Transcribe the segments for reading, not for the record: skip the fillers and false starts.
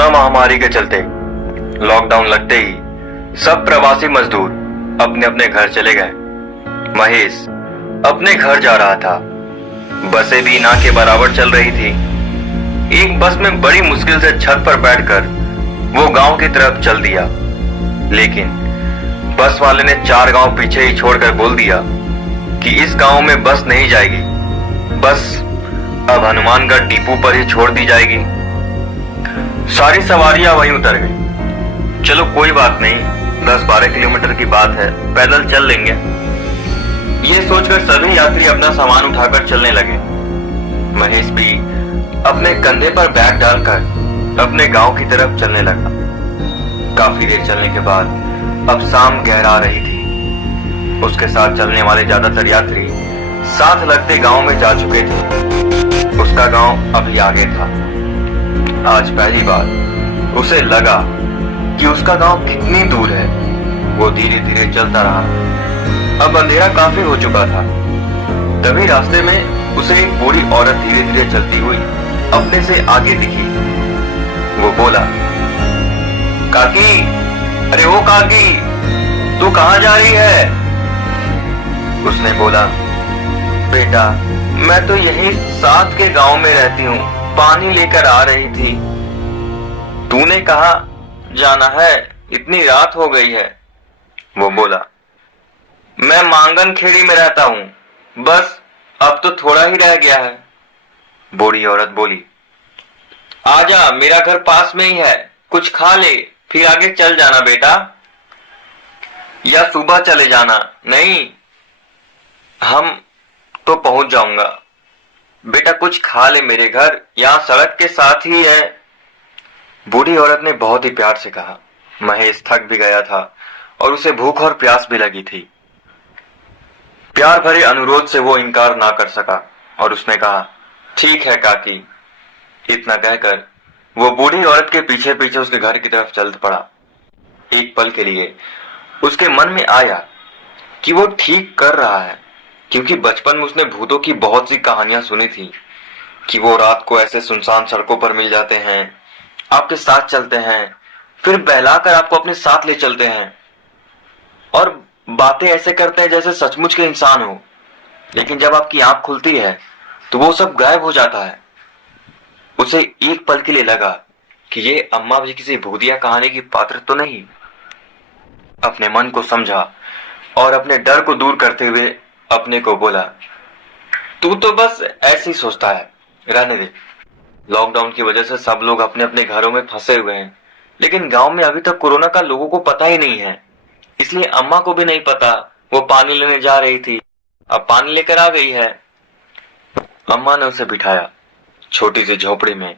Corona महामारी के चलते लॉकडाउन लगते ही सब प्रवासी मजदूर अपने अपने घर चले गए। महेश अपने घर जा रहा था। बसें भी ना के बराबर चल रही थी। एक बस में बड़ी मुश्किल से छत पर बैठकर वो गांव की तरफ चल दिया, लेकिन बस वाले ने 4 गांव पीछे ही छोड़कर बोल दिया कि इस गांव में बस नहीं जाएगी, बस अब हनुमानगढ़ डिपो पर ही छोड़ दी जाएगी। सारी सवारियां वहीं उतर गई। चलो कोई बात नहीं, 10-12 किलोमीटर की बात है, पैदल चल लेंगे। ये सोचकर सभी यात्री अपना सामान उठाकर चलने लगे। महेश भी अपने कंधे पर बैग डालकर अपने गांव की तरफ चलने लगा। काफी देर चलने के बाद अब शाम गहरा रही थी। उसके साथ चलने वाले ज्यादातर यात्री साथ लगते गांव में जा चुके थे। उसका गांव अभी आगे था। आज पहली बार उसे लगा कि उसका गांव कितनी दूर है। वो धीरे धीरे चलता रहा। अब अंधेरा काफी हो चुका था। तभी रास्ते में उसे एक बूढ़ी औरत धीरे धीरे चलती हुई अपने से आगे दिखी। वो बोला, काकी, अरे ओ काकी, तू कहां जा रही है? उसने बोला, बेटा मैं तो यही साथ के गांव में रहती हूँ, पानी लेकर आ रही थी। तूने कहा जाना है, इतनी रात हो गई है। वो बोला, मैं मांगन खेड़ी में रहता हूँ, बस अब तो थोड़ा ही रह गया है। बूढ़ी औरत बोली, आजा, मेरा घर पास में ही है, कुछ खा ले, फिर आगे चल जाना बेटा, या सुबह चले जाना। नहीं, हम तो पहुंच जाऊंगा। बेटा कुछ खा ले, मेरे घर यहाँ सड़क के साथ ही है। बूढ़ी औरत ने बहुत ही प्यार से कहा। महेश थक भी गया था और उसे भूख और प्यास भी लगी थी। प्यार भरे अनुरोध से वो इनकार ना कर सका और उसने कहा, ठीक है काकी। इतना कहकर वो बूढ़ी औरत के पीछे पीछे उसके घर की तरफ चल पड़ा। एक पल के लिए उसके मन में आया कि वो ठीक कर रहा है, क्योंकि बचपन में उसने भूतों की बहुत सी कहानियां सुनी थी कि वो रात को ऐसे सुनसान सड़कों पर मिल जाते हैं, आपके साथ चलते हैं, फिर बहलाकर आपको अपने साथ ले चलते हैं और बातें ऐसे करते हैं जैसे सचमुच के इंसान हो। लेकिन जब आपकी आंख खुलती है तो वो सब गायब हो जाता है। उसे एक पल के लिए लगा कि ये अम्मा भी किसी भूतिया कहानी की पात्र तो नहीं। अपने मन को समझा और अपने डर को दूर करते हुए अपने को बोला, तू तो बस ऐसे ही सोचता है, रहने दे। लॉकडाउन की वजह से सब लोग अपने अपने घरों में फंसे हुए हैं, लेकिन गांव में अभी तक कोरोना का लोगों को पता ही नहीं है। इसलिए अम्मा को भी नहीं पता वो पानी लेने जा रही थी, अब पानी लेकर आ गई है। अम्मा ने उसे बिठाया। छोटी सी झोपड़ी में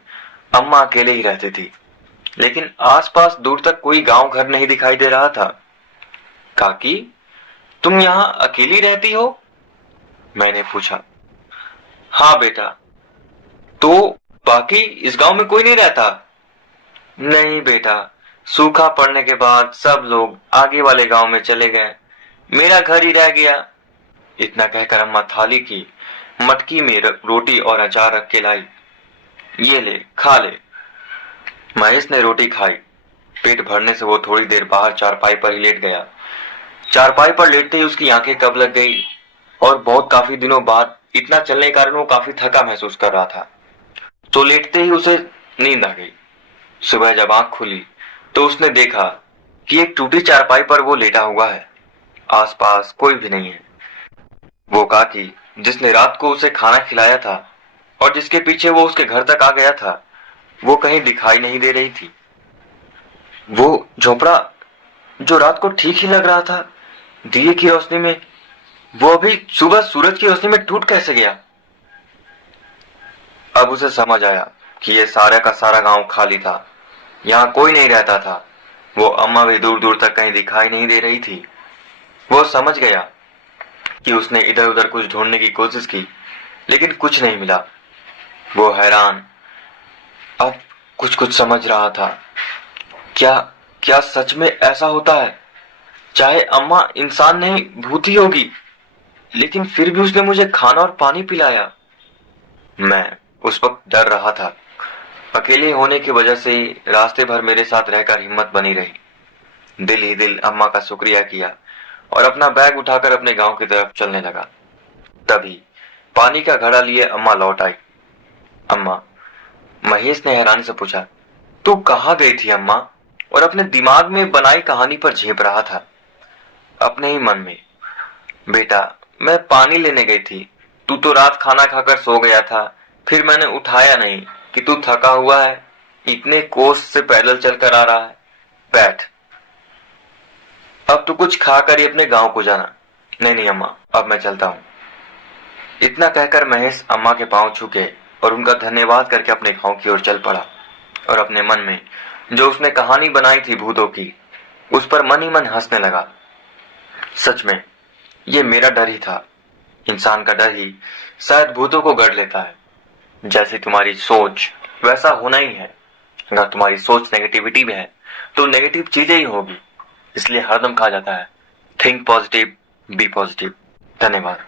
अम्मा अकेले ही रहती थी, लेकिन आसपास दूर तक कोई गांव घर नहीं दिखाई दे रहा था। काकी, तुम यहाँ अकेली रहती हो? मैंने पूछा। हाँ बेटा। तो बाकी इस गांव में कोई नहीं रहता? नहीं बेटा, सूखा पड़ने के बाद सब लोग आगे वाले गांव में चले गए, मेरा घर ही रह गया। इतना कहकर अम्मा थाली की मटकी में रोटी और अचार रख के लाई। ये ले, खा ले। महेश ने रोटी खाई। पेट भरने से वो थोड़ी देर बाहर चारपाई पर ही लेट गया। चारपाई पर लेटते ही उसकी आंखें कब लग गई और बहुत काफी दिनों बाद इतना चलने के कारण वो काफी थका महसूस कर रहा था। तो लेटते ही उसे नींद आ गई। सुबह जब आंख खुली तो उसने देखा कि एक टूटी चारपाई पर वो लेटा हुआ है। आसपास कोई भी नहीं है। वो काकी जिसने रात को उसे खाना खिलाया था और जिसके पीछे वो उसके घर तक आ गया था, वो कहीं दिखाई नहीं दे रही थी। वो झोपड़ा जो रात को ठीक ही लग रहा था दिए की रोशनी में, वो अभी सुबह सूरज की रोशनी में टूट कैसे गया? अब उसे समझ आया कि ये सारा का सारा गांव खाली था, यहाँ कोई नहीं रहता था। वो अम्मा भी दूर दूर तक कहीं दिखाई नहीं दे रही थी। वो समझ गया कि उसने इधर उधर कुछ ढूंढने की कोशिश की, लेकिन कुछ नहीं मिला। वो हैरान, अब कुछ कुछ समझ रहा था। क्या सच में ऐसा होता है? चाहे अम्मा इंसान नहीं भूत ही होगी, लेकिन फिर भी उसने मुझे खाना और पानी पिलाया। मैं उस वक्त डर रहा था अकेले होने की वजह से रास्ते भर मेरे साथ रहकर हिम्मत बनी रही। दिल ही दिल अम्मा का शुक्रिया किया और अपना बैग उठाकर अपने गांव की तरफ चलने लगा। तभी पानी का घड़ा लिए अम्मा लौट आई। अम्मा, महेश ने हैरानी से पूछा, तू कहाँ गई थी अम्मा? और अपने दिमाग में बनाई कहानी पर झेप रहा था अपने ही मन में। बेटा, मैं पानी लेने गई थी। तू तो रात खाना खाकर सो गया था, फिर मैंने उठाया नहीं कि तू थका हुआ है, इतने कोस से पैदल चलकर आ रहा है। बैठ, अब तू कुछ खाकर ही अपने गांव को जाना। नहीं नहीं अम्मा, अब मैं चलता हूं। इतना कहकर महेश अम्मा के पांव छू के और उनका धन्यवाद करके अपने गांव की ओर चल पड़ा और अपने मन में जो उसने कहानी बनाई थी भूतों की, उस पर मन ही मन हंसने लगा। सच में ये मेरा डर ही था। इंसान का डर ही शायद भूतों को गढ़ लेता है। जैसी तुम्हारी सोच वैसा होना ही है। अगर तुम्हारी सोच नेगेटिविटी में है तो नेगेटिव चीजें ही होगी। इसलिए हरदम कहा जाता है, थिंक पॉजिटिव, बी पॉजिटिव। धन्यवाद।